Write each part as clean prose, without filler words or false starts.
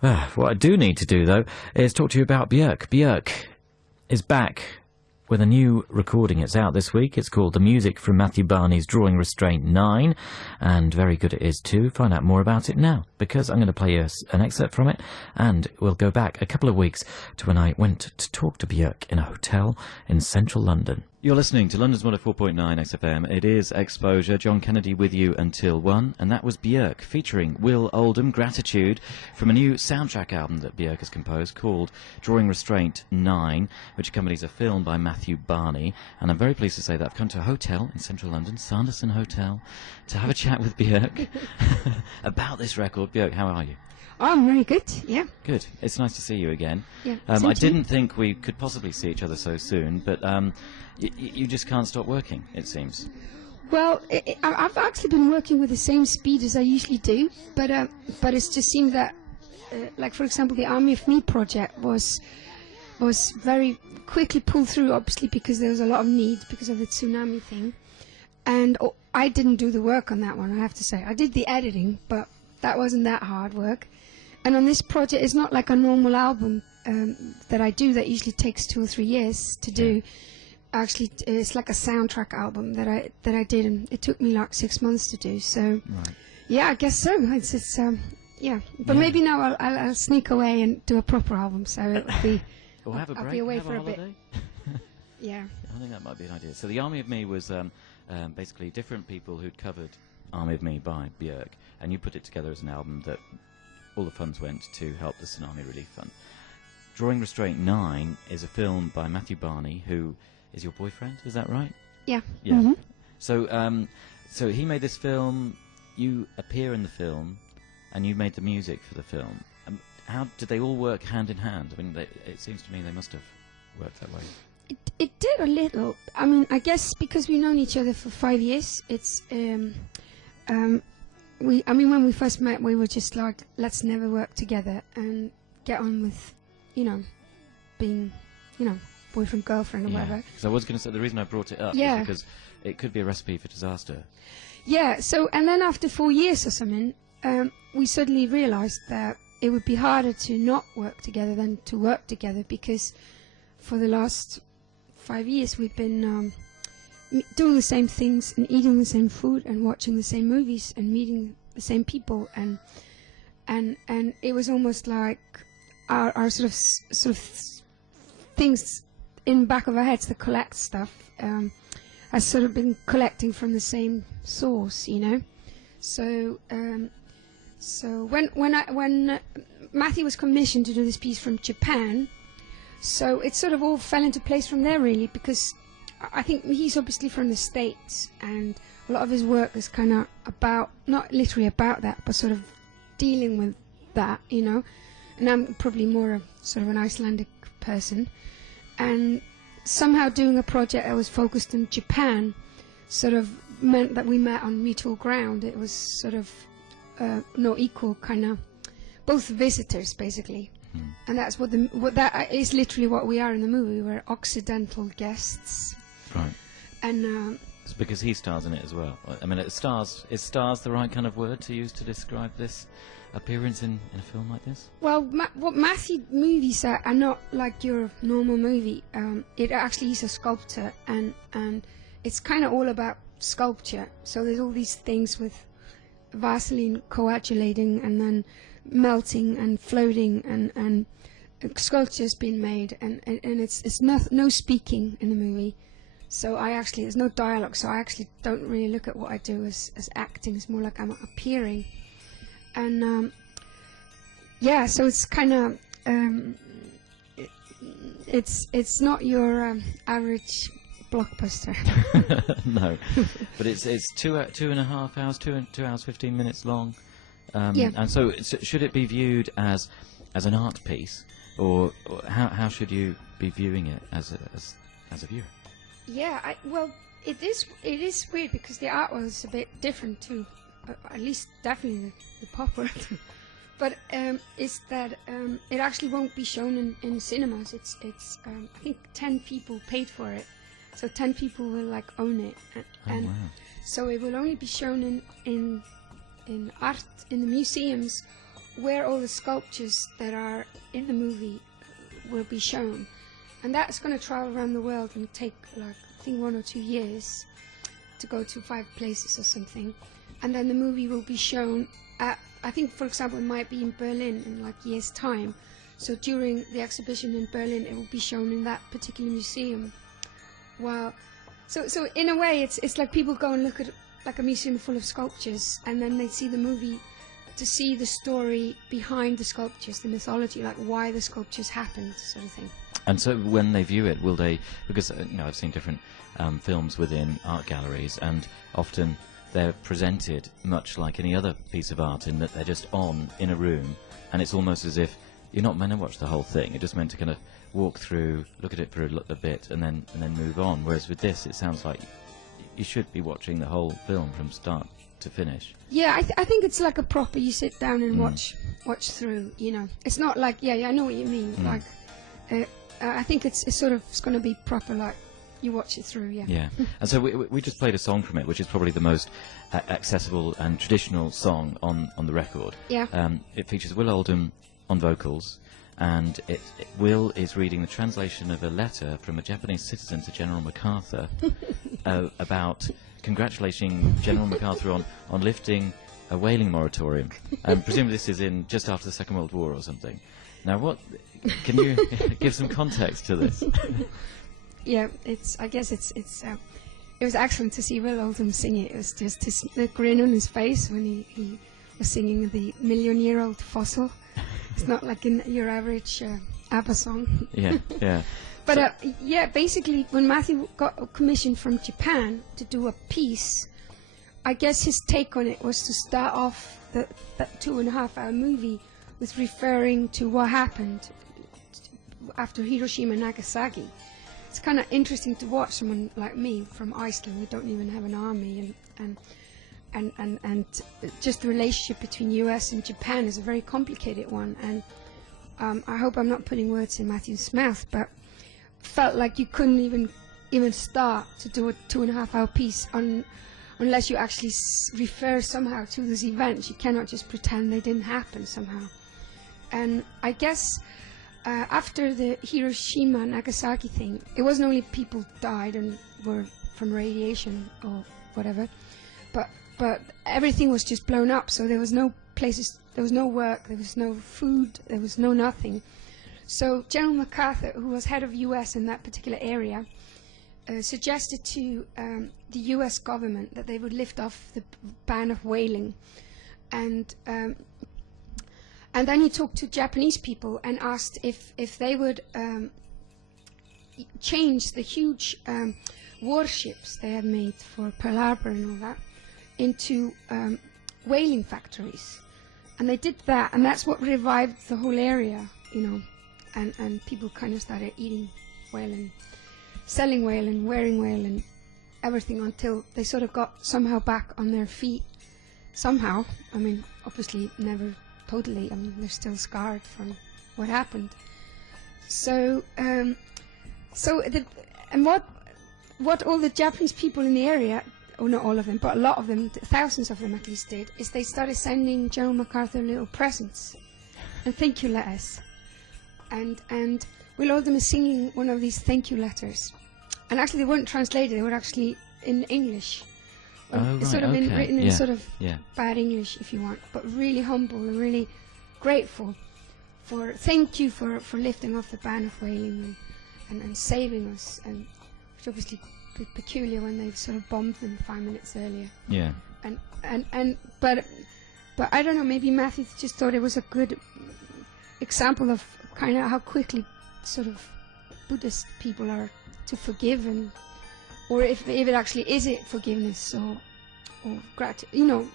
What I do need to do, though, is talk to you about Björk. Björk is back with a new recording. It's out this week. It's called The Music from Matthew Barney's Drawing Restraint 9, and very good it is too. Find out more about it now, because I'm going to play you an excerpt from it, and we'll go back a couple of weeks to when I went to talk to Björk in a hotel in central London. You're listening to London's 104.9 XFM. It is Exposure. John Kennedy with you until 1. And that was Björk featuring Will Oldham, Gratitude, from a new soundtrack album that Björk has composed called Drawing Restraint 9, which accompanies a film by Matthew Barney. And I'm very pleased to say that I've come to a hotel in central London, Sanderson Hotel, to have a chat with Björk about this record. Björk, how are you? Oh, I'm very good, yeah. Good. It's nice to see you again. Yeah, I didn't think we could possibly see each other so soon, but you just can't stop working, it seems. Well, I've actually been working with the same speed as I usually do, but it's just seemed that, like for example, the Army of Me project was very quickly pulled through, obviously because there was a lot of need because of the tsunami thing, and I didn't do the work on that one, I have to say. I did the editing, but that wasn't that hard work. And on this project, it's not like a normal album that I do that usually takes 2 or 3 years to do. Actually, it's like a soundtrack album that I did, and it took me like 6 months to do. So, yeah, I guess so. It's yeah. But maybe now I'll sneak away and do a proper album. So it'll be. We'll have a break. I'll be away have for a a bit. holiday. Yeah. I think that might be an idea. So the Army of Me was basically different people who'd covered Army of Me by Björk, and you put it together as an album that all the funds went to help the Tsunami Relief Fund. Drawing Restraint 9 is a film by Matthew Barney, who is your boyfriend, is that right? Yeah. Yeah. Mm-hmm. So, so he made this film, you appear in the film, and you made the music for the film. How did they all work hand in hand? I mean, it seems to me they must have worked that way. It did a little. I mean, I guess because we've known each other for 5 years, it's I mean, when we first met, we were just like, let's never work together and get on with, being, boyfriend, girlfriend, or whatever. Because I was going to say, the reason I brought it up is because it could be a recipe for disaster. Yeah, so, and then after 4 years or something, we suddenly realized that it would be harder to not work together than to work together, because for the last 5 years we've been doing the same things and eating the same food and watching the same movies and meeting the same people, and it was almost like our sort of things in the back of our heads that collect stuff has sort of been collecting from the same source, So when Matthew was commissioned to do this piece from Japan, so it sort of all fell into place from there, really, because I think he's obviously from the States, and a lot of his work is kind of about, not literally about that, but sort of dealing with that, and I'm probably more of sort of an Icelandic person, and somehow doing a project that was focused in Japan sort of meant that we met on mutual ground. It was sort of no equal, kind of both visitors, basically. And that's what that is literally what we are in the movie. We're Occidental guests. Right. And it's because he stars in it as well. I mean, is stars the right kind of word to use to describe this appearance in a film like this? Well, what Matthew movies are not like your normal movie. It actually is a sculptor, and it's kind of all about sculpture. So there's all these things with Vaseline coagulating and then melting and floating, and sculptures being made, and it's no speaking in the movie. So there's no dialogue, so I actually don't really look at what I do as acting. It's more like I'm appearing. And so it's kind of it's not your average blockbuster. No, but it's 2.5 hours, 2 hours 15 minutes long. And so should it be viewed as an art piece, or how should you be viewing it as a viewer? Yeah, well, it is weird because the art was a bit different too, at least definitely the pop world. But it's that it actually won't be shown in cinemas. It's I think 10 people paid for it, so 10 people will own it, and wow. So it will only be shown in art in the museums where all the sculptures that are in the movie will be shown. And that's going to travel around the world and take, like, I think 1 or 2 years to go to 5 places or something. And then the movie will be shown at, I think, for example, it might be in Berlin in like a year's time. So during the exhibition in Berlin, it will be shown in that particular museum. Wow. So in a way, it's like people go and look at like a museum full of sculptures, and then they see the movie to see the story behind the sculptures, the mythology, like why the sculptures happened, sort of thing. And so when they view it, will they, because I've seen different films within art galleries, and often they're presented much like any other piece of art in that they're just on in a room, and it's almost as if you're not meant to watch the whole thing. You're just meant to kind of walk through, look at it for a bit, and then move on. Whereas with this, it sounds like you should be watching the whole film from start to finish. Yeah, I think it's like a proper, you sit down and watch through, you know. It's not like, yeah, I know what you mean. Like, I think it's going to be proper, like, you watch it through, yeah. Yeah. And so we just played a song from it, which is probably the most accessible and traditional song on the record. Yeah. It features Will Oldham on vocals, and Will is reading the translation of a letter from a Japanese citizen to General MacArthur about congratulating General MacArthur on lifting a whaling moratorium. And presumably this is in just after the Second World War or something. Now, can you give some context to this? Yeah, I guess it was excellent to see Will Oldham sing it. It was just the grin on his face when he was singing the million-year-old fossil. It's not like in your average ABBA song. Yeah, yeah. But yeah, basically, when Matthew got a commission from Japan to do a piece, I guess his take on it was to start off that 2.5-hour movie with referring to what happened after Hiroshima and Nagasaki. It's kind of interesting to watch someone like me from Iceland, who don't even have an army, and just the relationship between US and Japan is a very complicated one. And I hope I'm not putting words in Matthew's mouth, but felt like you couldn't even start to do a 2.5-hour piece unless you actually refer somehow to these events. You cannot just pretend they didn't happen somehow. And I guess after the Hiroshima Nagasaki thing, it wasn't only people died and were from radiation or whatever, but everything was just blown up. So there was no places, there was no work, there was no food, there was no nothing. So General MacArthur, who was head of US in that particular area, suggested to the US government that they would lift off the ban of whaling, and then he talked to Japanese people and asked if they would change the huge warships they had made for Pearl Harbor and all that into whaling factories. And they did that, and that's what revived the whale area, you know. And people kind of started eating whale and selling whale and wearing whale and everything until they sort of got somehow back on their feet. Somehow. I mean, obviously never totally. I mean, they're still scarred from what happened. So, what all the Japanese people in the area, or not all of them, but a lot of them, thousands of them at least did, is they started sending General MacArthur little presents and thank you letters. And Will Oldham is singing one of these thank you letters. And actually they weren't translated, they were actually in English. Right, sort of written in sort of yeah. bad English, if you want, but really humble and really grateful for, thank you for lifting off the ban of whaling and saving us, and which obviously peculiar when they sort of bombed them 5 minutes earlier. Yeah. But I don't know, maybe Matthew just thought it was a good example of kind of how quickly sort of Buddhist people are to forgive, and or if it actually is it forgiveness or gratitude, you know.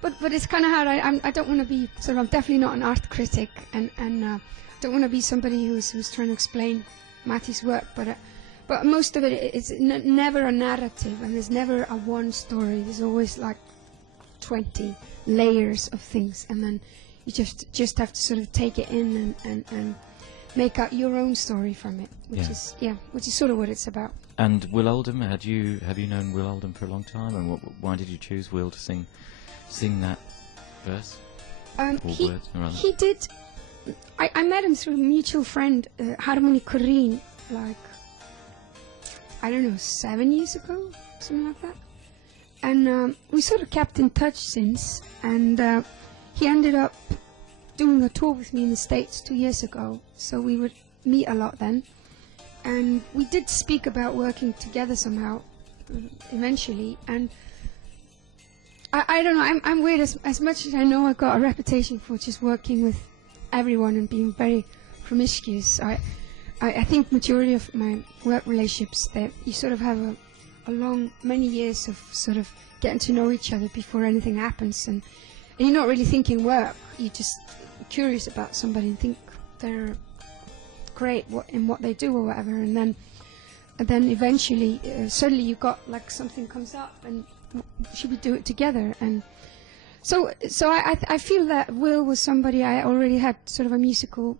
But it's kind of hard. I don't want to be sort of. I'm definitely not an art critic, and don't want to be somebody who's trying to explain Matthew's work. But most of it is never a narrative, and there's never a one story. There's always like 20 layers of things, and then you just have to sort of take it in and make out your own story from it, which is sort of what it's about. And Will Oldham, have you known Will Oldham for a long time, and why did you choose Will to sing that verse? He did. I met him through a mutual friend, Harmony Corinne, like, I don't know, 7 years ago, something like that. And we sort of kept in touch since, and he ended up doing a tour with me in the States 2 years ago, so we would meet a lot then. And we did speak about working together somehow, eventually, and I don't know, I'm weird. As much as I know I've got a reputation for just working with everyone and being very promiscuous, I think majority of my work relationships, that you sort of have a long, many years of sort of getting to know each other before anything happens, and you're not really thinking work, you're just curious about somebody and think they're great in what they do or whatever, and then eventually suddenly you got like something comes up and should we do it together? And so I feel that Will was somebody I already had sort of a musical,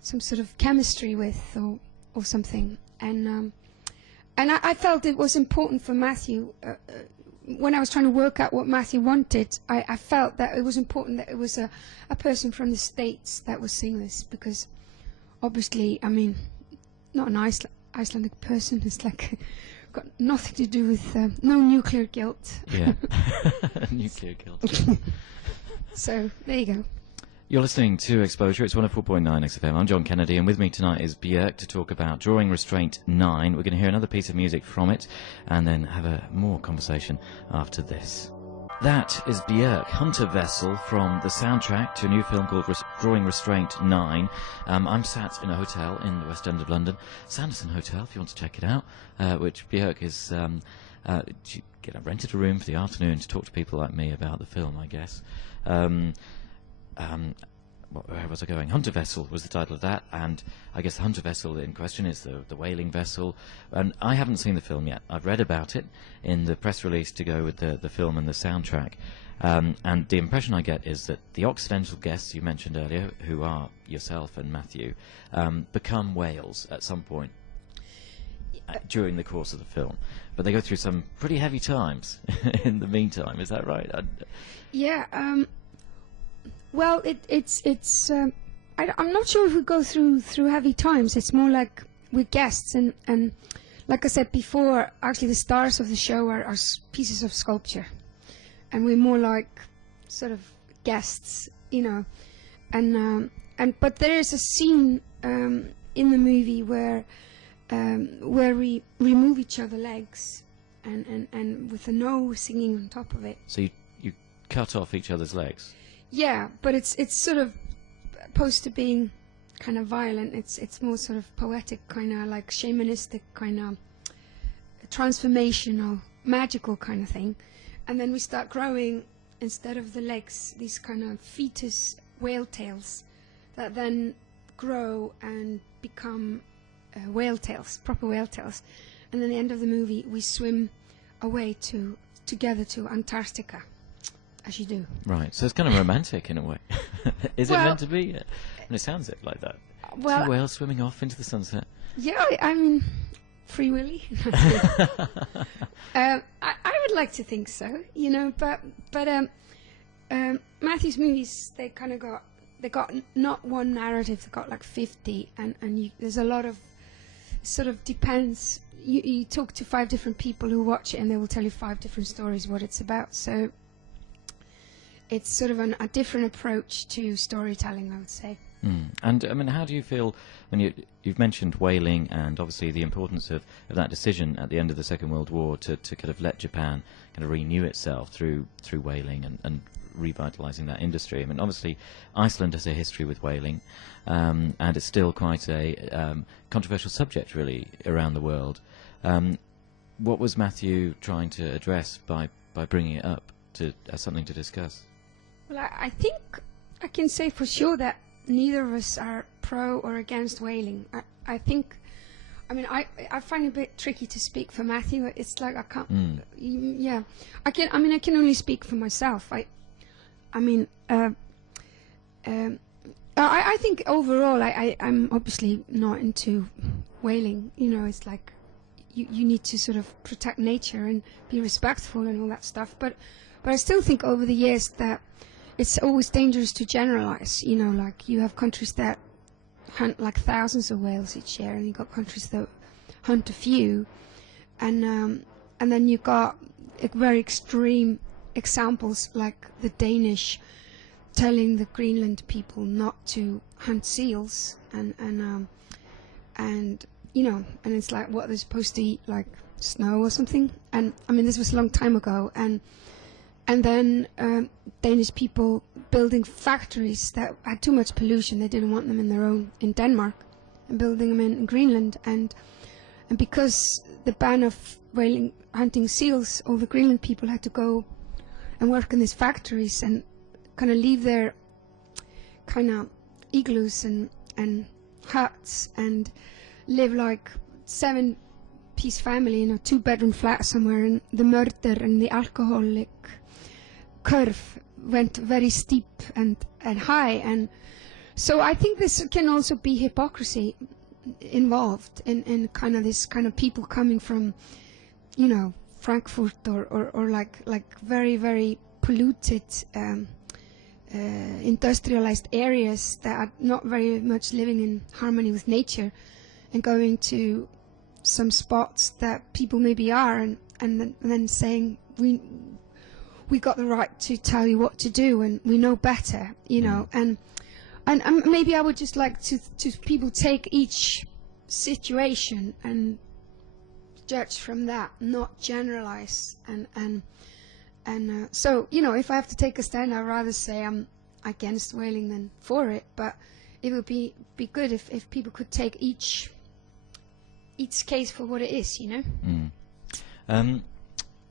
some sort of chemistry with or something, and I felt it was important for Matthew. When I was trying to work out what Matthew wanted, I felt that it was important that it was a person from the States that was singing this, because obviously, I mean, not an Icelandic person, it's like got nothing to do with no nuclear guilt. Yeah, nuclear guilt. So there you go. You're listening to Exposure. It's 104.9 XFM. I'm John Kennedy, and with me tonight is Björk to talk about Drawing Restraint 9. We're going to hear another piece of music from it, and then have a more conversation after this. That is Björk, Hunter Vessel, from the soundtrack to a new film called Drawing Restraint 9. I'm sat in a hotel in the West End of London, Sanderson Hotel, if you want to check it out, which Björk is... she rented a room for the afternoon to talk to people like me about the film, I guess. Where was I going? Hunter Vessel was the title of that, and I guess the Hunter Vessel in question is the whaling vessel. And I haven't seen the film yet. I've read about it in the press release to go with the film and the soundtrack. And the impression I get is that the Occidental guests you mentioned earlier, who are yourself and Matthew, become whales at some point during the course of the film. But they go through some pretty heavy times in the meantime. Is that right? Yeah. Well, I'm not sure if we go through heavy times. It's more like we're guests, and like I said before, actually the stars of the show are pieces of sculpture, and we're more like sort of guests, you know. And but there is a scene in the movie where we remove each other's legs, and with a no singing on top of it. So you cut off each other's legs. Yeah, but it's sort of opposed to being kind of violent. It's more sort of poetic, kind of like shamanistic, kind of transformational, magical kind of thing. And then we start growing, instead of the legs, these kind of fetus whale tails that then grow and become whale tails, proper whale tails. And then at the end of the movie, we swim away together to Antarctica. As you do. Right, so it's kind of romantic in a way. Is it meant to be? And it sounds like that. Well, 2 whales swimming off into the sunset. Yeah, I mean, Free Willy. I would like to think so, you know, but Matthew's movies, they got not one narrative, they got like 50, and there's a lot of, sort of depends. You talk to 5 different people who watch it, and they will tell you 5 different stories what it's about. So it's sort of a different approach to storytelling, I would say. And I mean, how do you feel when you've mentioned whaling, and obviously the importance of that decision at the end of the Second World War to kind of let Japan kind of renew itself through whaling and revitalising that industry? I mean, obviously Iceland has a history with whaling, and it's still quite a controversial subject really around the world. What was Matthew trying to address by bringing it up as something to discuss? Well, I think I can say for sure that neither of us are pro or against whaling. I think, I mean, I find it a bit tricky to speak for Matthew. It's like I can't. Yeah, I can only speak for myself. I think overall, I'm obviously not into whaling. You know, it's like you need to sort of protect nature and be respectful and all that stuff. But I still think over the years that it's always dangerous to generalize. You know, like you have countries that hunt like thousands of whales each year, and you got countries that hunt a few, and then you got very extreme examples like the Danish telling the Greenland people not to hunt seals, and you know, and it's like what they're supposed to eat, like snow or something. And I mean, this was a long time ago, and then Danish people building factories that had too much pollution. They didn't want them in Denmark, and building them in Greenland. And because the ban of hunting seals, all the Greenland people had to go and work in these factories and kind of leave their kind of igloos and huts and live like 7-piece family in a 2-bedroom flat somewhere. And the murder and the alcoholic curve went very steep and high. And so I think this can also be hypocrisy involved in kind of this kind of people coming from, you know, Frankfurt or like very, very polluted industrialized areas that are not very much living in harmony with nature, and going to some spots that people maybe are, and then saying we got the right to tell you what to do and we know better, you know. And maybe I would just like to people take each situation and judge from that, not generalize. And so, you know, if I have to take a stand, I'd rather say I'm against whaling than for it. But it would be good if people could take each case for what it is, you know.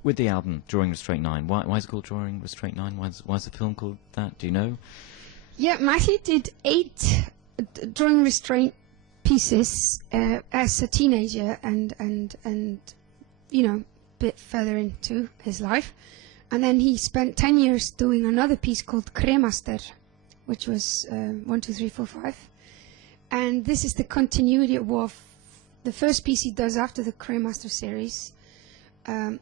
With the album Drawing Restraint 9, why is it called Drawing Restraint 9? Why is the film called that? Do you know? Yeah, Matthew did 8 drawing restraint pieces as a teenager, and you know, a bit further into his life, and then he spent 10 years doing another piece called Kremaster, which was 1, 2, 3, 4, 5, and this is the continuity of the first piece he does after the Kremaster series. And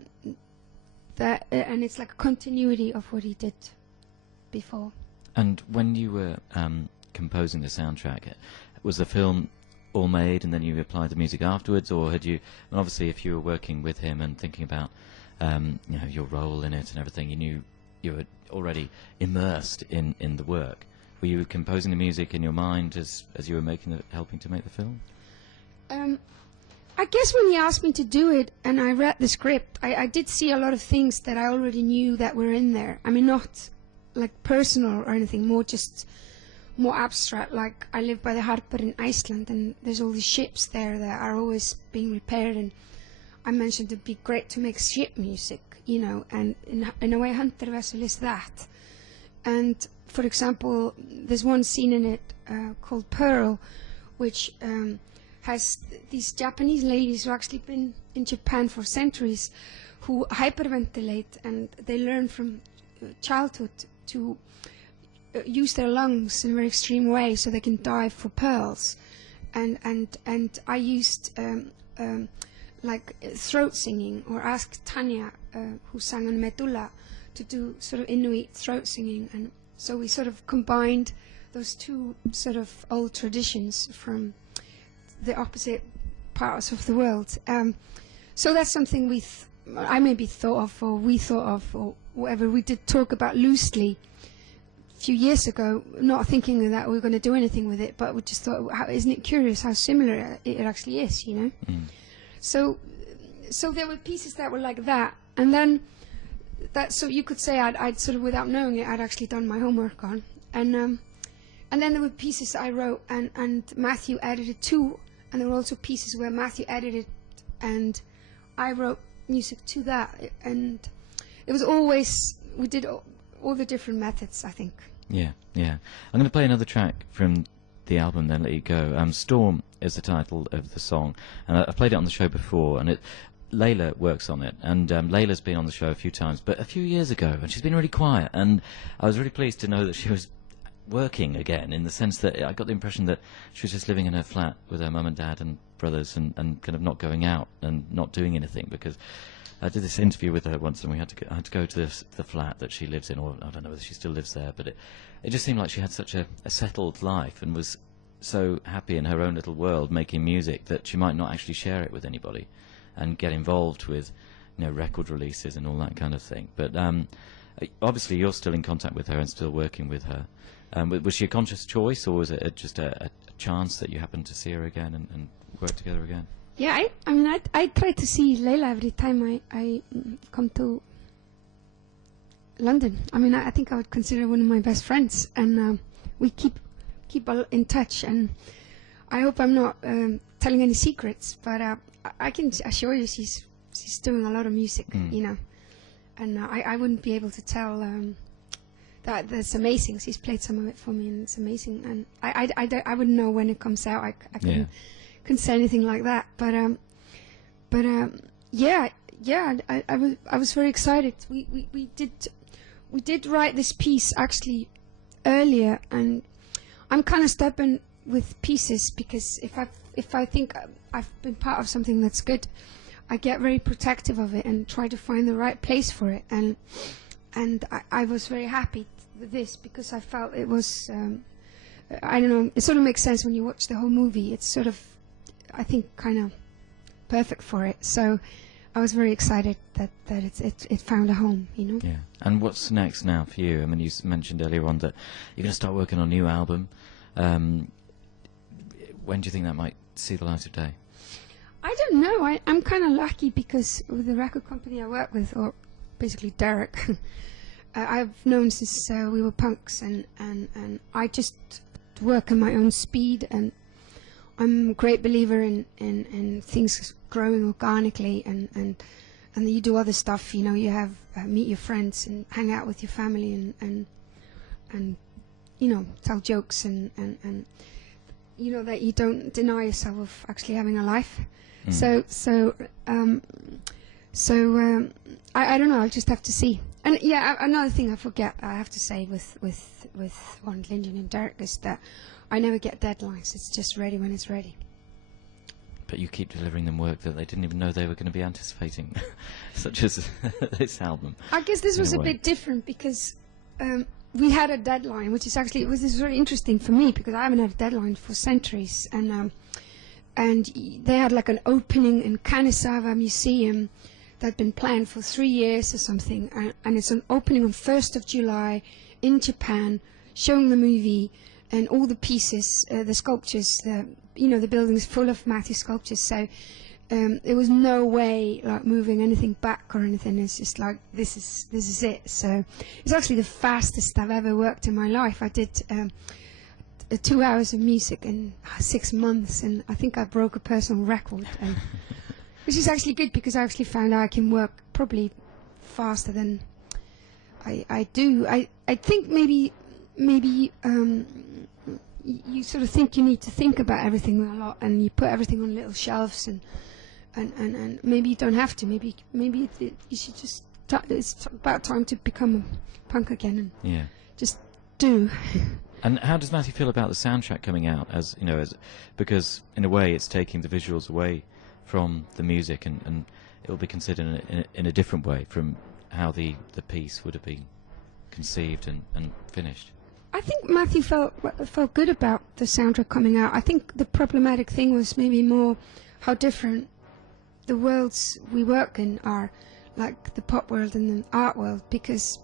it's like a continuity of what he did before. And when you were composing the soundtrack, was the film all made and then you applied the music afterwards, or had you? And obviously, if you were working with him and thinking about you know, your role in it and everything, you knew you were already immersed in the work. Were you composing the music in your mind as you were helping to make the film? I guess when he asked me to do it and I read the script, I did see a lot of things that I already knew that were in there. I mean, not like personal or anything, more abstract. Like, I live by the harbour in Iceland, and there's all these ships there that are always being repaired, and I mentioned it'd be great to make ship music, you know, and in a way Hunter vessel is that. And for example, there's one scene in it called Pearl, which has these Japanese ladies who actually been in Japan for centuries, who hyperventilate, and they learn from childhood to use their lungs in a very extreme way so they can dive for pearls. And I used like throat singing, or asked Tanya, who sang on Medúlla, to do sort of Inuit throat singing, and so we sort of combined those two sort of old traditions from the opposite parts of the world. So that's something I maybe thought of, or we thought of, or whatever. We did talk about loosely a few years ago, not thinking that we were going to do anything with it, but we just thought, isn't it curious how similar it actually is, you know? So there were pieces that were like that, and then so you could say I'd sort of, without knowing it, I'd actually done my homework on, and then there were pieces I wrote and Matthew edited too. And there were also pieces where Matthew edited and I wrote music to that. And it was always, we did all the different methods, I think. Yeah, yeah. I'm going to play another track from the album, then let you go. Storm is the title of the song. And I've played it on the show before, and Layla works on it. And Layla's been on the show a few times, but a few years ago, and she's been really quiet. And I was really pleased to know that she was working again, in the sense that I got the impression that she was just living in her flat with her mum and dad and brothers, and kind of not going out and not doing anything, because I did this interview with her once, and I had to go to the flat that she lives in, or I don't know whether she still lives there, but it just seemed like she had such a settled life and was so happy in her own little world making music that she might not actually share it with anybody and get involved with, you know, record releases and all that kind of thing. But obviously you're still in contact with her and still working with her. Was she a conscious choice, or was it just a chance that you happened to see her again and work together again? Yeah, I mean, I try to see Leila every time I come to London. I mean, I think I would consider her one of my best friends, and we keep in touch. And I hope I'm not telling any secrets, but I can assure you she's doing a lot of music, you know, and I wouldn't be able to tell that's amazing. She's played some of it for me, and it's amazing. And I wouldn't know when it comes out. I couldn't say anything like that. But yeah, I was very excited. We did write this piece actually earlier, and I'm kind of stubborn with pieces, because if I think I've been part of something that's good, I get very protective of it and try to find the right place for it. And I was very happy with this, because I felt it was, I don't know, it sort of makes sense when you watch the whole movie. It's sort of, I think, kind of perfect for it. So I was very excited that it found a home, you know. Yeah. And what's next now for you? I mean, you mentioned earlier on that you're going to start working on a new album. When do you think that might see the light of day? I don't know. I'm kind of lucky, because with the record company I work with, or basically Derek, I've known since we were punks, and I just work at my own speed, and I'm a great believer in things growing organically, and you do other stuff, you know. You have meet your friends and hang out with your family, and you know, tell jokes, and you know, that you don't deny yourself of actually having a life. So I don't know. I'll just have to see. And yeah, another thing I have to say with One Linden and Derek is that I never get deadlines. It's just ready when it's ready. But you keep delivering them work that they didn't even know they were going to be anticipating, such as this album. I guess this was a bit different, because we had a deadline, which is actually, this is very interesting for me, because I haven't had a deadline for centuries. And they had like an opening in Kanazawa Museum that had been planned for 3 years or something, and it's an opening on 1st of July in Japan, showing the movie and all the pieces, the sculptures, you know, the building's full of Matthew sculptures. So there was no way like moving anything back or anything. It's just like, this is it. So it's actually the fastest I've ever worked in my life. I did 2 hours of music in 6 months, and I think I broke a personal record, which is actually good, because I actually found out I can work probably faster than I do. I think maybe you sort of think you need to think about everything a lot, and you put everything on little shelves, and maybe you don't have to. Maybe you should just it's about time to become a punk again, and just do. And how does Matthew feel about the soundtrack coming out? As you know, because in a way it's taking the visuals away from the music, and it will be considered in a different way from how the piece would have been conceived and finished. I think Matthew felt good about the soundtrack coming out. I think the problematic thing was maybe more how different the worlds we work in are, like the pop world and the art world, because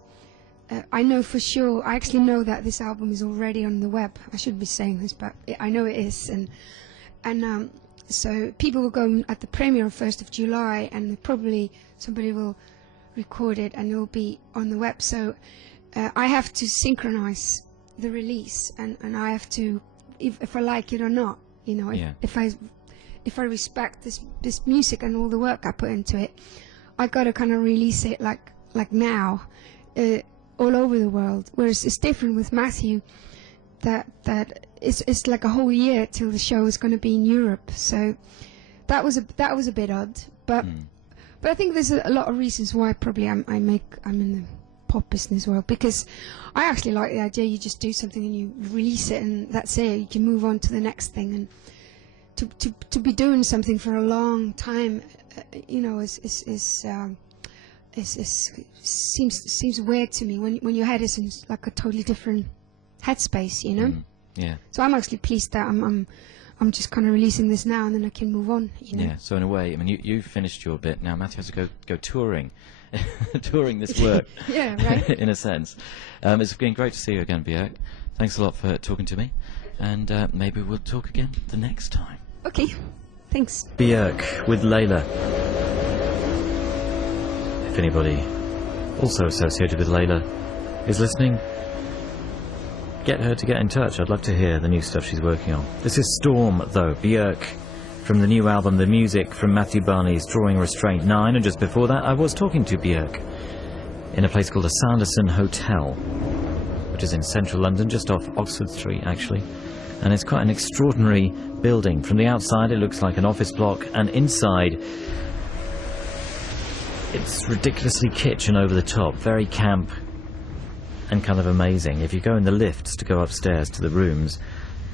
I know for sure, I actually know that this album is already on the web. I shouldn't be saying this, but I know it is, and so people will go at the premiere on 1st of July, and probably somebody will record it, and it will be on the web. So I have to synchronize the release, and I have to, if I like it or not, you know, if I respect this music and all the work I put into it, I gotta kind of release it like now, all over the world. Whereas it's different with Matthew, that it's like a whole year till the show is going to be in Europe. So that was a bit odd, but I think there's a lot of reasons why probably I'm in the pop business world, because I actually like the idea you just do something and you release it and that's it. You can move on to the next thing, and to be doing something for a long time, you know, is seems weird to me when your head is in like a totally different headspace, you know. Yeah. So I'm actually pleased that I'm just kind of releasing this now, and then I can move on, you know. Yeah. So in a way, I mean, you've finished your bit now. Matthew has to go touring, touring this work. Yeah, right. In a sense, it's been great to see you again, Björk. Thanks a lot for talking to me, and maybe we'll talk again the next time. Okay. Thanks. Björk with Layla. If anybody also associated with Layla is listening, get her to get in touch. I'd love to hear the new stuff she's working on. This is Storm, though. Björk from the new album, the music from Matthew Barney's Drawing Restraint 9, and just before that I was talking to Björk in a place called the Sanderson Hotel, which is in central London, just off Oxford Street actually, and it's quite an extraordinary building. From the outside it looks like an office block, and inside it's ridiculously kitsch and over the top, very camp and kind of amazing. If you go in the lifts to go upstairs to the rooms,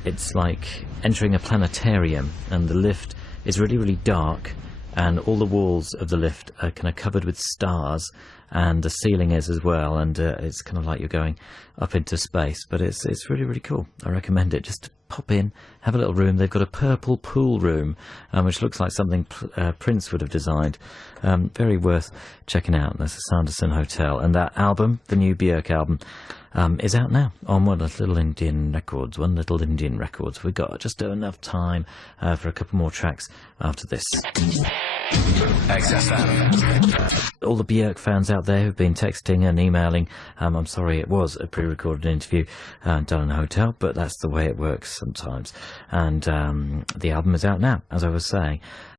it's like entering a planetarium, and the lift is really, really dark, and all the walls of the lift are kind of covered with stars, and the ceiling is as well, and it's kind of like you're going up into space, but it's really, really cool. I recommend it. Just pop in, have a little room. They've got a purple pool room, which looks like something Prince would have designed. Very worth checking out. That's the Sanderson Hotel, and that album, the new Björk album, is out now on One Little Indian Records. We've got just enough time for a couple more tracks after this. XFM. All the Björk fans out there who've been texting and emailing, I'm sorry, it was a pre-recorded interview done in a hotel, but that's the way it works sometimes. And the album is out now, as I was saying.